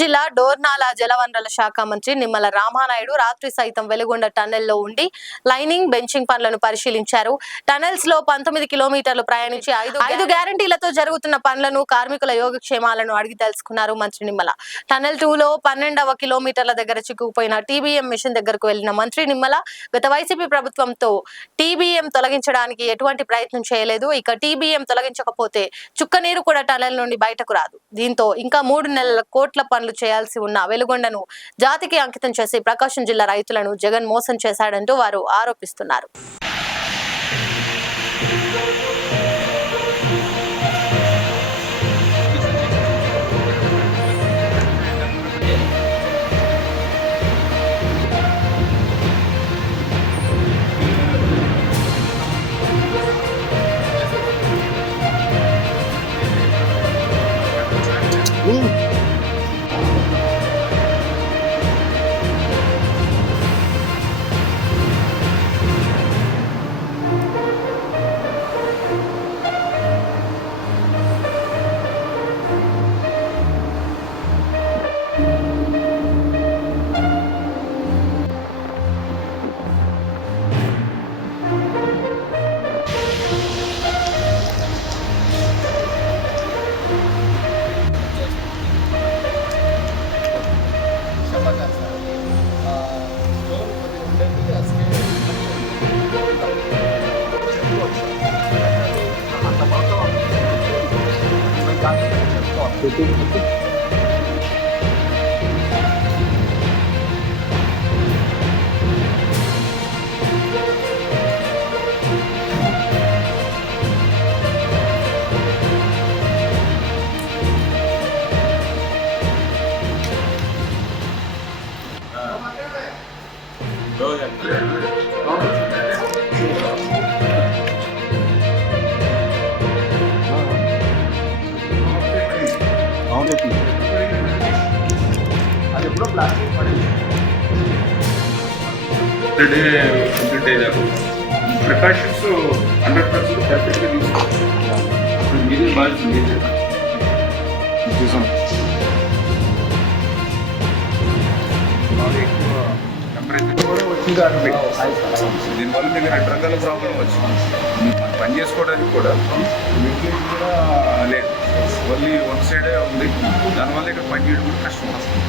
జిల్లా డోర్నాల జలవనరుల శాఖ మంత్రి నిమ్మల రామానాయుడు రాత్రి సైతం వెలుగొండ టన్నెల్లో ఉండి లైనింగ్ బెంచింగ్ పనులను పరిశీలించారు. టనెల్స్ లో 19 కిలోమీటర్లు ప్రయాణించి ఐదు గ్యారంటీలతో జరుగుతున్న పనులను, కార్మికుల యోగక్షేమాలను అడిగి తెలుసుకున్నారు మంత్రి నిమ్మల. టనెల్ 2లో 12వ కిలోమీటర్ల దగ్గర చిక్కుకుపోయిన టీబీఎం మిషన్ దగ్గరకు వెళ్లిన మంత్రి నిమ్మల గత వైసీపీ ప్రభుత్వంతో టీబీఎం తొలగించడానికి ఎటువంటి ప్రయత్నం చేయలేదు. ఇక టీబీఎం తొలగించకపోతే చుక్క నీరు కూడా టనెల్ నుండి బయటకు రాదు. దీంతో ఇంకా 3 నెలల కోట్ల పనులు చేయాల్సి ఉన్న వెలుగొండను జాతికి అంకితం చేసి ప్రకాశం జిల్లా రైతులను జగన్ మోసం చేశాడంటూ వారు ఆరోపిస్తున్నారు. ప్రికాషన్స్ 100% పర్ఫెక్ట్గా తీసుకుంటాం. మీరే బాధ్యత చూసాం. ఎక్కువ టెంపరేచర్ కూడా వచ్చింది. దీనివల్ల మీకు 2 రకాల ప్రాబ్లం వచ్చింది. మనం పని చేసుకోవడానికి కూడా వెంటిలేషన్ కూడా లేదు, ఓన్లీ వన్ సైడే ఉంది. దానివల్ల ఇక్కడ పని చేయడం కూడా కష్టం వస్తుంది.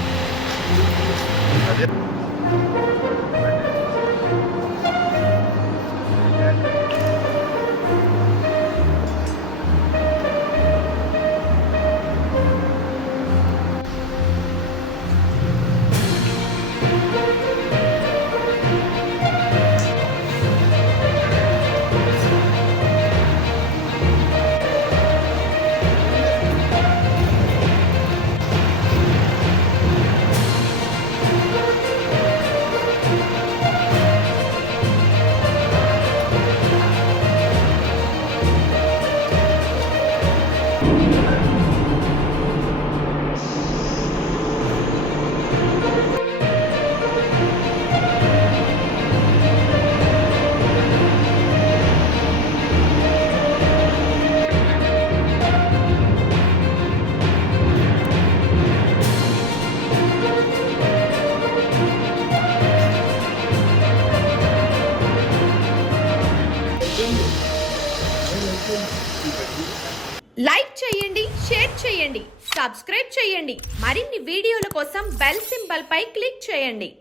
లైక్ చేయండి, షేర్ చేయండి, సబ్స్క్రైబ్ చేయండి. మరిన్ని వీడియోల కోసం బెల్ సింబల్ పై క్లిక్ చేయండి.